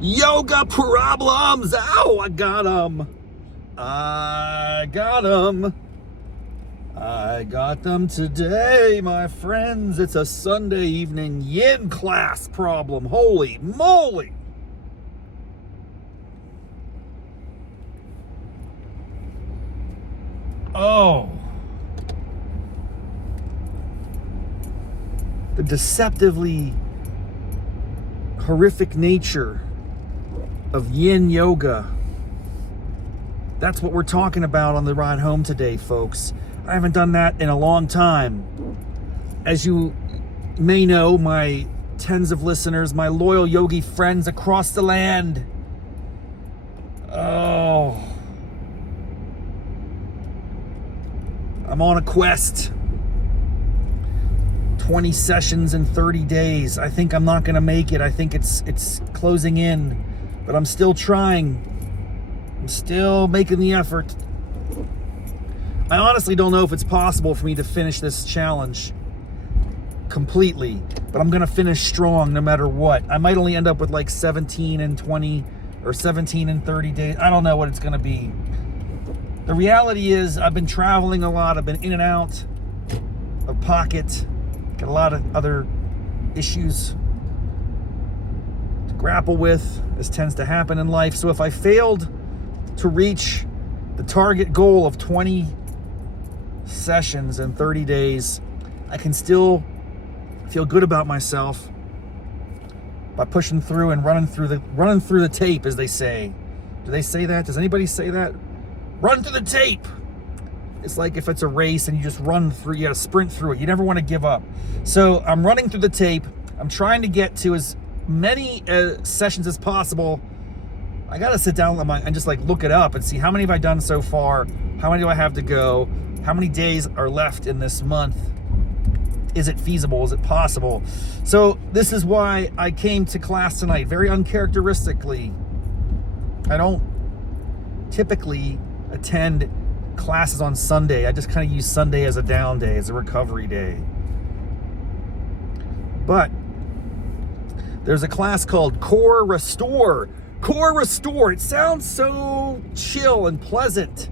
Yoga problems. Ow, I got them. I got them today, my friends. It's a Sunday evening yin class problem. Holy moly. Oh. The deceptively horrific nature of Yin Yoga. That's what we're talking about on the ride home today, folks. I haven't done that in a long time. As you may know, my tens of listeners, my loyal yogi friends across the land. Oh. I'm on a quest. 20 sessions in 30 days. I think I'm not going to make it. I think it's closing in, but I'm still trying. I'm still making the effort. I honestly don't know if it's possible for me to finish this challenge completely, but I'm going to finish strong no matter what. I might only end up with like 17 and 20 or 17 and 30 days. I don't know what it's going to be. The reality is I've been traveling a lot. I've been in and out of pocket. Got a lot of other issues to grapple with, as tends to happen in life. So if I failed to reach the target goal of 20 sessions in 30 days, I can still feel good about myself by pushing through and running through the tape, as they say. Do they say that? Does anybody say that? Run through the tape. It's like if it's a race and you just run through, you gotta sprint through it. You never want to give up. So I'm running through the tape. I'm trying to get to as many sessions as possible. I gotta sit down and just like look it up and see how many have I done so far? How many do I have to go? How many days are left in this month? Is it feasible? Is it possible? So this is why I came to class tonight. Very uncharacteristically. I don't typically attend classes on Sunday. I just kind of use Sunday as a down day, as a recovery day. But there's a class called Core Restore. Core Restore. It sounds so chill and pleasant.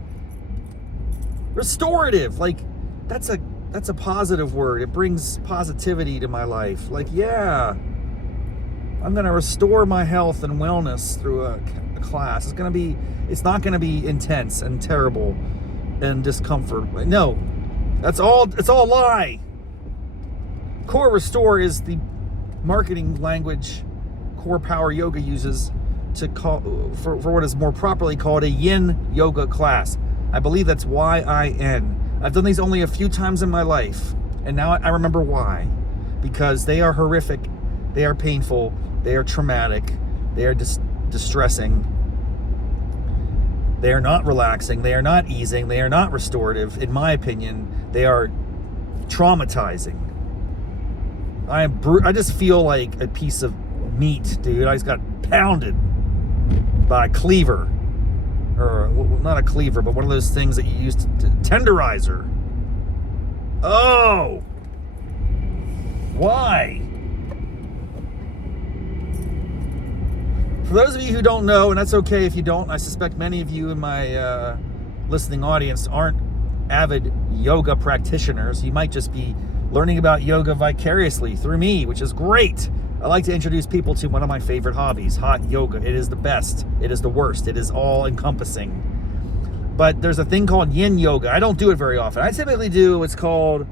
Restorative. Like that's a positive word. It brings positivity to my life. Like, yeah, I'm going to restore my health and wellness through a class. It's not going to be intense and terrible and discomfort. No, it's all a lie. Core Restore is the marketing language Core Power Yoga uses to call for what is more properly called a Yin Yoga class. I believe that's YIN. I've done these only a few times in my life, and now I remember why. Because they are horrific, they are painful, they are traumatic, they are distressing. They are not relaxing, they are not easing, they are not restorative. In my opinion, they are traumatizing. I just feel like a piece of meat, dude. I just got pounded by a cleaver. Or, not a cleaver, but one of those things that you use to tenderizer. Oh! Why? For those of you who don't know, and that's okay if you don't, I suspect many of you in my listening audience aren't avid yoga practitioners. You might just be learning about yoga vicariously through me, which is great. I like to introduce people to one of my favorite hobbies, hot yoga. It is the best. It is the worst. It is all encompassing. But there's a thing called Yin Yoga. I don't do it very often. I typically do what's called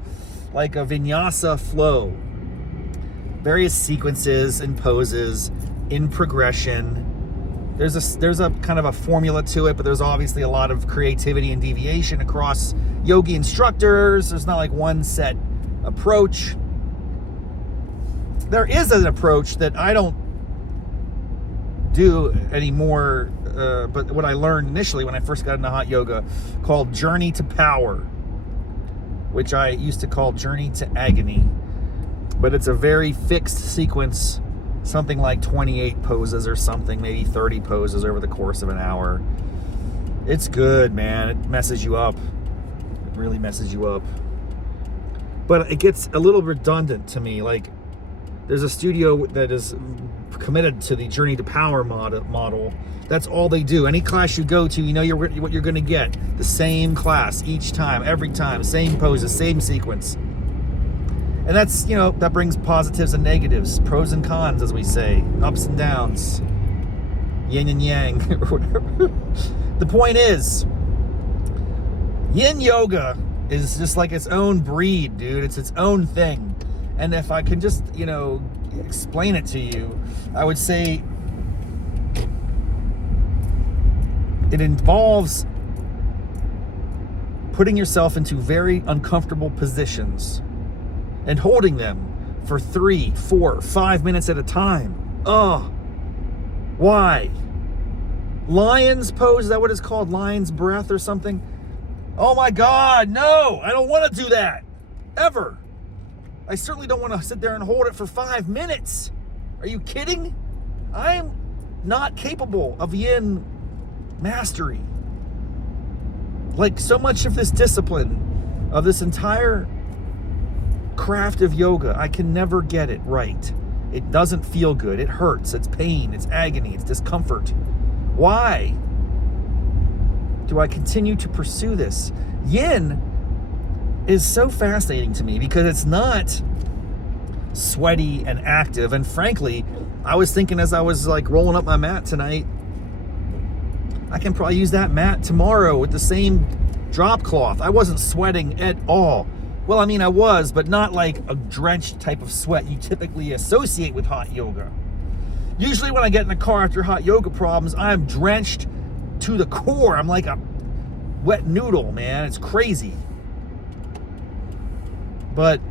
like a Vinyasa flow. Various sequences and poses in progression. There's a kind of a formula to it, but there's obviously a lot of creativity and deviation across yogi instructors. There's not like one set approach. There is an approach that I don't do anymore, but what I learned initially when I first got into hot yoga, called Journey to Power, which I used to call Journey to Agony. But it's a very fixed sequence, something like 28 poses or something, maybe 30 poses over the course of an hour. It's good, man. It messes you up. It really messes you up. But it gets a little redundant to me. Like, there's a studio that is committed to the Journey to Power model, that's all they do. Any class you go to, you know what you're going to get. The same class each time, every time, same poses, same sequence. And that's, you know, that brings positives and negatives, pros and cons, as we say, ups and downs, yin and yang, or whatever. The point is, Yin Yoga is just like its own breed, dude. It's its own thing. And if I can just, you know, explain it to you, I would say it involves putting yourself into very uncomfortable positions and holding them for 3, 4, 5 minutes at a time. Why? Lion's pose, is that what it's called? Lion's breath or something? Oh my God, no, I don't want to do that, ever. I certainly don't want to sit there and hold it for 5 minutes. Are you kidding? I am not capable of yin mastery. Like, so much of this discipline, of this entire craft of yoga, I can never get it right. It doesn't feel good. It hurts. It's pain. It's agony. It's discomfort. Why do I continue to pursue this? Yin is so fascinating to me because it's not sweaty and active. And frankly, I was thinking as I was like rolling up my mat tonight, I can probably use that mat tomorrow with the same drop cloth. I wasn't sweating at all. Well, I mean, I was, but not like a drenched type of sweat you typically associate with hot yoga. Usually when I get in the car after hot yoga problems, I'm drenched to the core. I'm like a wet noodle, man. It's crazy. But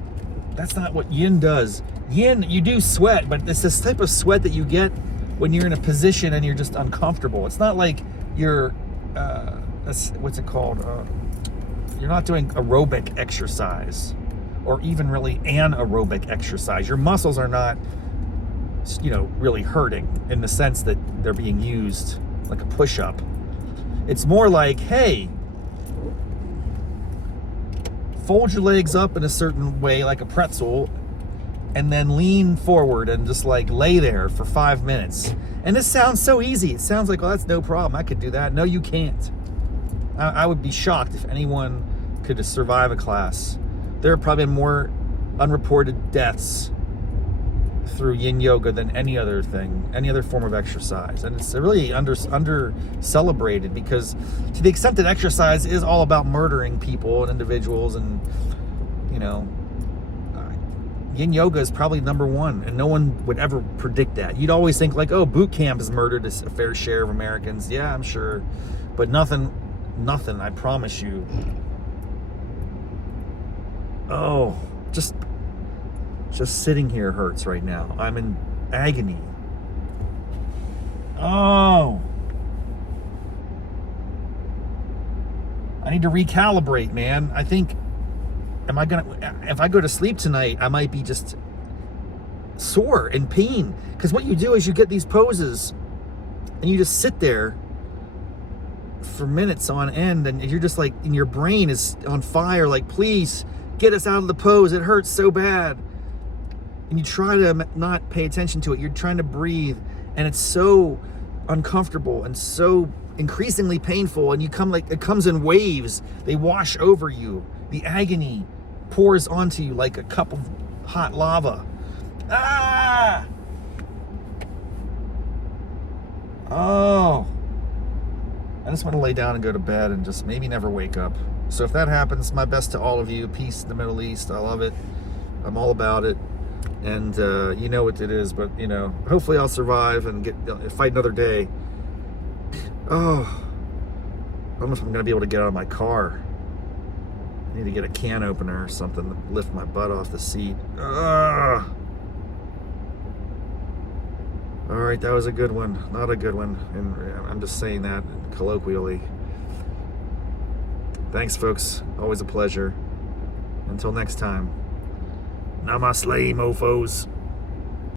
that's not what yin does. Yin, you do sweat, but it's this type of sweat that you get when you're in a position and you're just uncomfortable. It's not like you're, what's it called? You're not doing aerobic exercise or even really anaerobic exercise. Your muscles are not, you know, really hurting in the sense that they're being used like a push-up. It's more like, hey, fold your legs up in a certain way like a pretzel and then lean forward and just like lay there for 5 minutes. And this sounds so easy. It sounds like, oh, that's no problem. I could do that. No, you can't. I would be shocked if anyone could survive a class. There are probably more unreported deaths through yin yoga than any other thing, any other form of exercise. And it's really under celebrated because to the extent that exercise is all about murdering people and individuals, and you know, yin yoga is probably number one, and no one would ever predict that. You'd always think like, oh, boot camp has murdered a fair share of Americans. Yeah, I'm sure, but nothing, I promise you. Oh, just sitting here hurts right now. I'm in agony. Oh. I need to recalibrate, man. I think, if I go to sleep tonight, I might be just sore and pain. Because what you do is you get these poses and you just sit there for minutes on end, and you're just like, and your brain is on fire, like, please get us out of the pose. It hurts so bad. And you try to not pay attention to it. You're trying to breathe, and it's so uncomfortable and so increasingly painful, and it comes in waves. They wash over you. The agony pours onto you like a cup of hot lava. Ah! Oh. I just want to lay down and go to bed and just maybe never wake up. So if that happens, my best to all of you. Peace in the Middle East. I love it. I'm all about it. And you know what it is, but you know, hopefully I'll survive and fight another day. Oh, I don't know if I'm gonna be able to get out of my car. I need to get a can opener or something to lift my butt off the seat. All right, that was a good one. Not a good one, and I'm just saying that colloquially. Thanks, folks. Always a pleasure. Until next time. Namaste, mofos.